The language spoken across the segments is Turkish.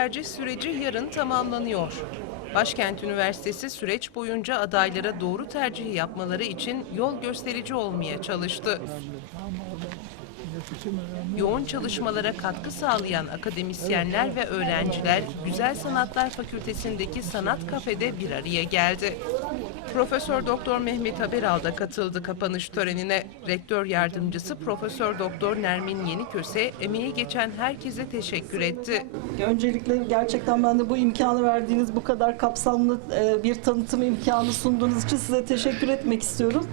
tercih süreci yarın tamamlanıyor. Başkent Üniversitesi süreç boyunca adaylara doğru tercihi yapmaları için yol gösterici olmaya çalıştı. Yoğun çalışmalara katkı sağlayan akademisyenler ve öğrenciler Güzel Sanatlar Fakültesindeki sanat kafede bir araya geldi. Profesör Doktor Mehmet Haberal da katıldı kapanış törenine. Rektör yardımcısı Profesör Doktor Nermin Yeniköse emeği geçen herkese teşekkür etti. Öncelikle gerçekten ben de bu imkanı verdiğiniz bu kadar kapsamlı e, bir tanıtım imkanı sunduğunuz için size teşekkür etmek istiyorum.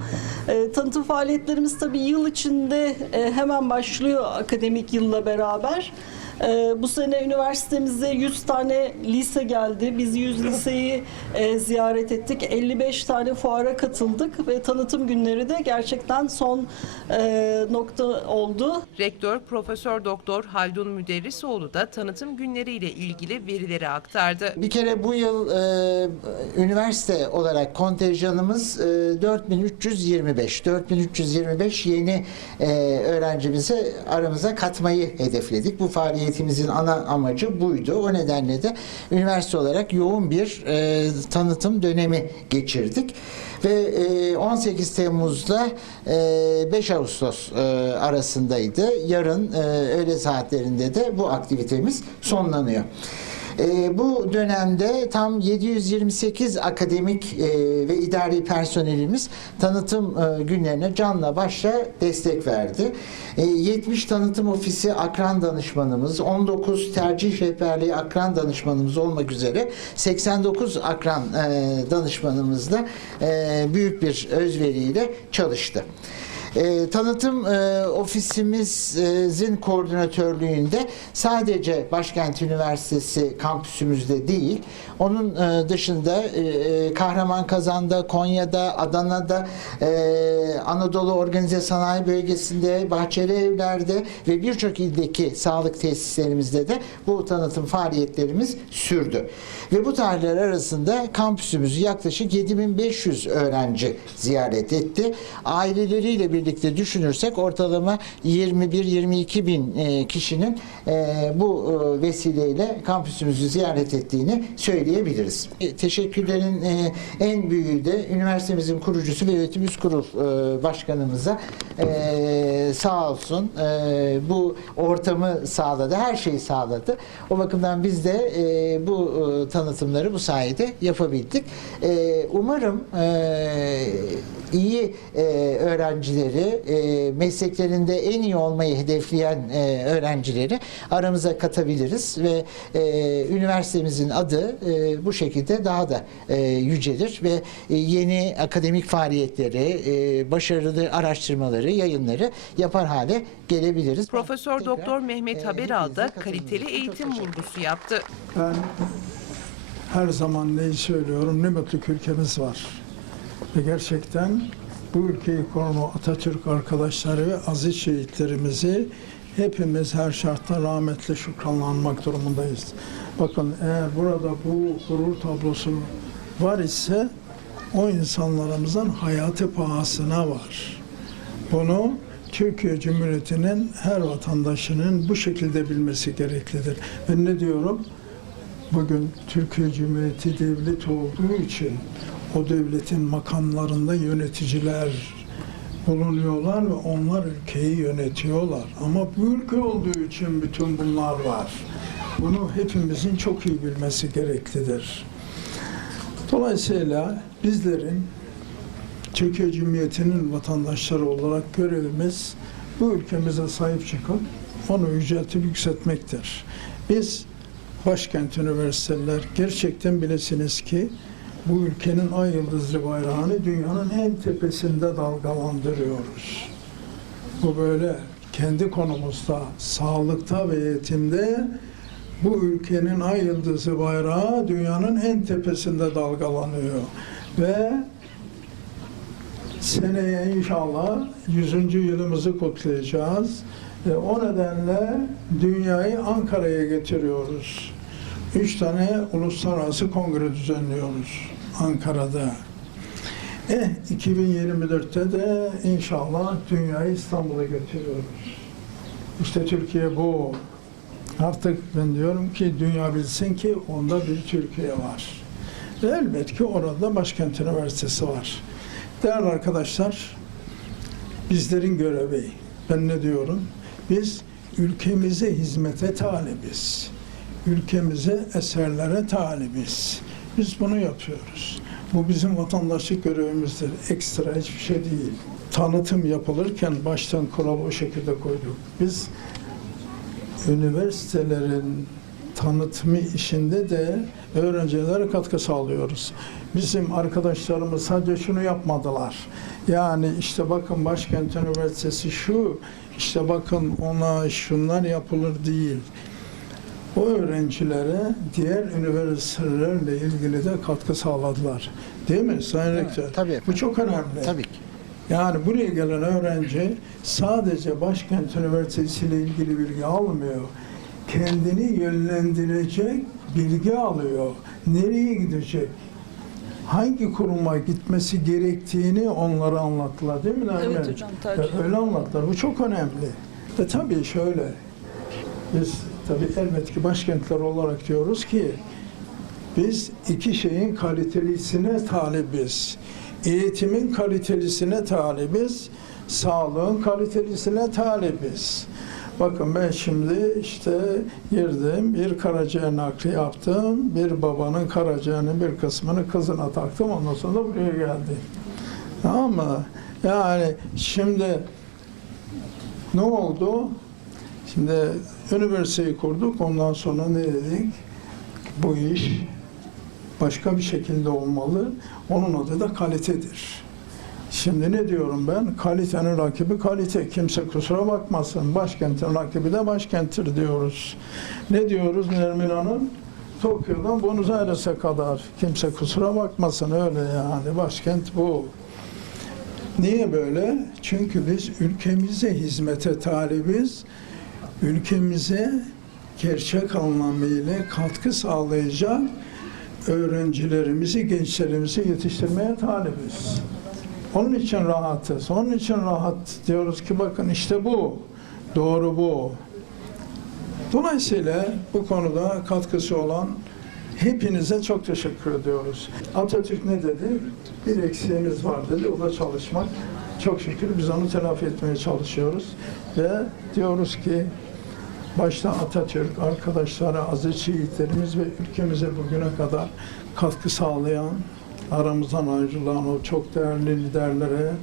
E, Tanıtım faaliyetlerimiz tabii yıl içinde e, hemen başlıyor akademik yılla beraber. E, Bu sene üniversitemize 100 tane lise geldi. Biz 100 liseyi e, ziyaret ettik. 55 tane fuara katıldık ve tanıtım günleri de gerçekten son e, nokta oldu. Rektör Profesör Doktor Haldun Müderrisoğlu da tanıtım günleriyle ilgili verileri aktardı. Bir kere bu yıl e, üniversite olarak kontenjanımız e, 4325. 4325 yeni e, öğrencimizi aramıza katmayı hedefledik. Bu faaliyetimizin ana amacı buydu. O nedenle de üniversite olarak yoğun bir e, tanıtım dönemi geçirdik. Ve e, 18 Temmuz'da e, 5 Ağustos e, arasındaydı. Yarın e, öğle saatlerinde de bu aktivitemiz sonlanıyor. E, bu dönemde tam 728 akademik e, ve idari personelimiz tanıtım e, günlerine canla başla destek verdi. E, 70 tanıtım ofisi akran danışmanımız, 19 tercih rehberliği akran danışmanımız olmak üzere 89 akran e, danışmanımızla e, büyük bir özveriyle çalıştı. E, tanıtım e, ofisimizin koordinatörlüğünde sadece Başkent Üniversitesi kampüsümüzde değil, onun e, dışında e, e, Kahraman Konya'da, Adana'da, e, Anadolu Organize Sanayi Bölgesi'nde, Bahçeli Evler'de ve birçok ildeki sağlık tesislerimizde de bu tanıtım faaliyetlerimiz sürdü. Ve bu tarihler arasında kampüsümüzü yaklaşık 7500 öğrenci ziyaret etti. Aileleriyle birlikte düşünürsek ortalama 21-22 bin e, kişinin e, bu e, vesileyle kampüsümüzü ziyaret ettiğini söyleyebiliriz. Teşekkürlerin en büyüğü de üniversitemizin kurucusu ve yönetim üst kurul başkanımıza sağ olsun bu ortamı sağladı, her şeyi sağladı. O bakımdan biz de bu tanıtımları bu sayede yapabildik. Umarım iyi e, öğrencileri, e, mesleklerinde en iyi olmayı hedefleyen e, öğrencileri aramıza katabiliriz ve e, üniversitemizin adı e, bu şekilde daha da e, yücelir ve e, yeni akademik faaliyetleri, e, başarılı araştırmaları, yayınları yapar hale gelebiliriz. Profesör Doktor Mehmet e, Haberal da kaliteli eğitim vurgusu yaptı. Ben her zaman neyi söylüyorum, ne mutlu ülkemiz var. Ve gerçekten bu ülkeyi koruma Atatürk arkadaşları ve aziz şehitlerimizi hepimiz her şartta rahmetle şükranlanmak durumundayız. Bakın eğer burada bu gurur tablosu var ise o insanlarımızın hayatı pahasına var. Bunu Türkiye Cumhuriyeti'nin her vatandaşının bu şekilde bilmesi gereklidir. Ben ne diyorum? Bugün Türkiye Cumhuriyeti devlet olduğu için o devletin makamlarında yöneticiler bulunuyorlar ve onlar ülkeyi yönetiyorlar. Ama bu ülke olduğu için bütün bunlar var. Bunu hepimizin çok iyi bilmesi gereklidir. Dolayısıyla bizlerin Türkiye Cumhuriyeti'nin vatandaşları olarak görevimiz bu ülkemize sahip çıkıp onu yüceltip yükseltmektir. Biz başkent üniversiteler gerçekten bilesiniz ki bu ülkenin ay yıldızlı bayrağını dünyanın en tepesinde dalgalandırıyoruz. Bu böyle kendi konumuzda, sağlıkta ve eğitimde bu ülkenin ay yıldızı bayrağı dünyanın en tepesinde dalgalanıyor. Ve seneye inşallah 100. yılımızı kutlayacağız. E, o nedenle dünyayı Ankara'ya getiriyoruz. Üç tane uluslararası kongre düzenliyoruz Ankara'da. Eh 2024'te de inşallah dünyayı İstanbul'a getiriyoruz. İşte Türkiye bu. Artık ben diyorum ki dünya bilsin ki onda bir Türkiye var. Ve elbet ki orada Başkent Üniversitesi var. Değerli arkadaşlar, bizlerin görevi, ben ne diyorum? Biz ülkemize hizmete talibiz. Ülkemize eserlere talibiz. Biz bunu yapıyoruz. Bu bizim vatandaşlık görevimizdir. Ekstra hiçbir şey değil. Tanıtım yapılırken baştan kuralı o şekilde koyduk. Biz üniversitelerin tanıtımı işinde de öğrencilere katkı sağlıyoruz. Bizim arkadaşlarımız sadece şunu yapmadılar. Yani işte bakın Başkent Üniversitesi şu, işte bakın ona şunlar yapılır değil. O öğrencilere diğer üniversitelerle ilgili de katkı sağladılar. Değil mi Sayın Evet, Rektör? tabii Bu efendim. çok önemli. Tabii ki. Yani buraya gelen öğrenci sadece Başkent Üniversitesi ile ilgili bilgi almıyor. Kendini yönlendirecek bilgi alıyor. Nereye gidecek? Hangi kuruma gitmesi gerektiğini onlara anlattılar değil mi Nermin? Evet hocam, tabii. Öyle anlattılar. Bu çok önemli. Ve tabii şöyle, biz tabii elbette ki başkentler olarak diyoruz ki biz iki şeyin kalitelisine talibiz. Eğitimin kalitelisine talibiz, sağlığın kalitelisine talibiz. Bakın ben şimdi işte girdim, bir karaciğer nakli yaptım, bir babanın karaciğerinin bir kısmını kızına taktım, ondan sonra buraya geldim. Tamam mı? Yani şimdi ne oldu? Şimdi üniversiteyi kurduk, ondan sonra ne dedik? Bu iş başka bir şekilde olmalı. Onun adı da kalitedir. Şimdi ne diyorum ben? Kalitenin rakibi kalite. Kimse kusura bakmasın. Başkentin rakibi de başkenttir diyoruz. Ne diyoruz Nermin Hanım? Tokyo'dan Buenos Aires'e kadar. Kimse kusura bakmasın öyle yani. Başkent bu. Niye böyle? Çünkü biz ülkemize hizmete talibiz. Ülkemize gerçek anlamıyla katkı sağlayacak öğrencilerimizi, gençlerimizi yetiştirmeye talibiz. Onun için rahatız. Onun için rahat diyoruz ki bakın işte bu. Doğru bu. Dolayısıyla bu konuda katkısı olan hepinize çok teşekkür ediyoruz. Atatürk ne dedi? Bir eksiğimiz var dedi. O da çalışmak. Çok şükür biz onu telafi etmeye çalışıyoruz. Ve diyoruz ki başta Atatürk, arkadaşları, aziz şehitlerimiz ve ülkemize bugüne kadar katkı sağlayan, aramızdan ayrılan o çok değerli liderlere,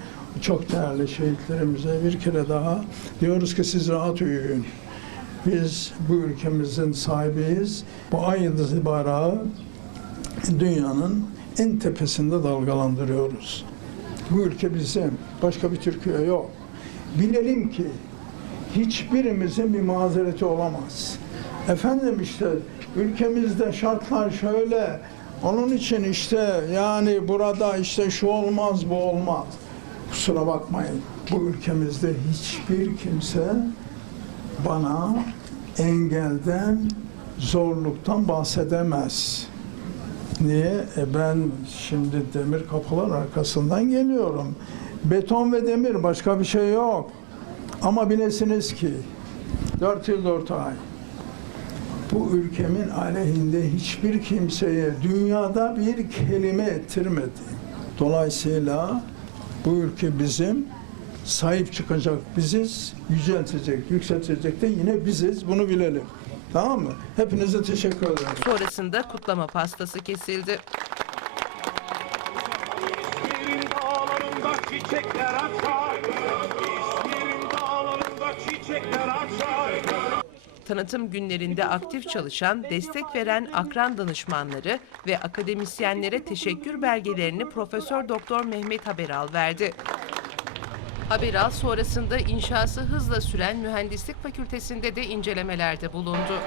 çok değerli şehitlerimize bir kere daha diyoruz ki siz rahat uyuyun. Biz bu ülkemizin sahibiyiz. Bu ay yıldızı bayrağı dünyanın en tepesinde dalgalandırıyoruz. Bu ülke bizim. Başka bir Türkiye yok. Bilelim ki hiçbirimizin bir mazereti olamaz. Efendim işte ülkemizde şartlar şöyle. Onun için işte yani burada işte şu olmaz bu olmaz. Kusura bakmayın. Bu ülkemizde hiçbir kimse bana engelden, zorluktan bahsedemez. Niye? E ben şimdi demir kapılar arkasından geliyorum. Beton ve demir başka bir şey yok. Ama bilesiniz ki 4 yıl 4 ay bu ülkemin aleyhinde hiçbir kimseye dünyada bir kelime ettirmedi. Dolayısıyla bu ülke bizim sahip çıkacak biziz, yüceltecek, yükseltecek de yine biziz. Bunu bilelim. Tamam mı? Hepinize teşekkür ederim. Sonrasında kutlama pastası kesildi. Çiçekler açar. Tanıtım günlerinde aktif çalışan, destek veren akran danışmanları ve akademisyenlere teşekkür belgelerini Profesör Doktor Mehmet Haberal verdi. Haberal sonrasında inşası hızla süren Mühendislik Fakültesinde de incelemelerde bulundu.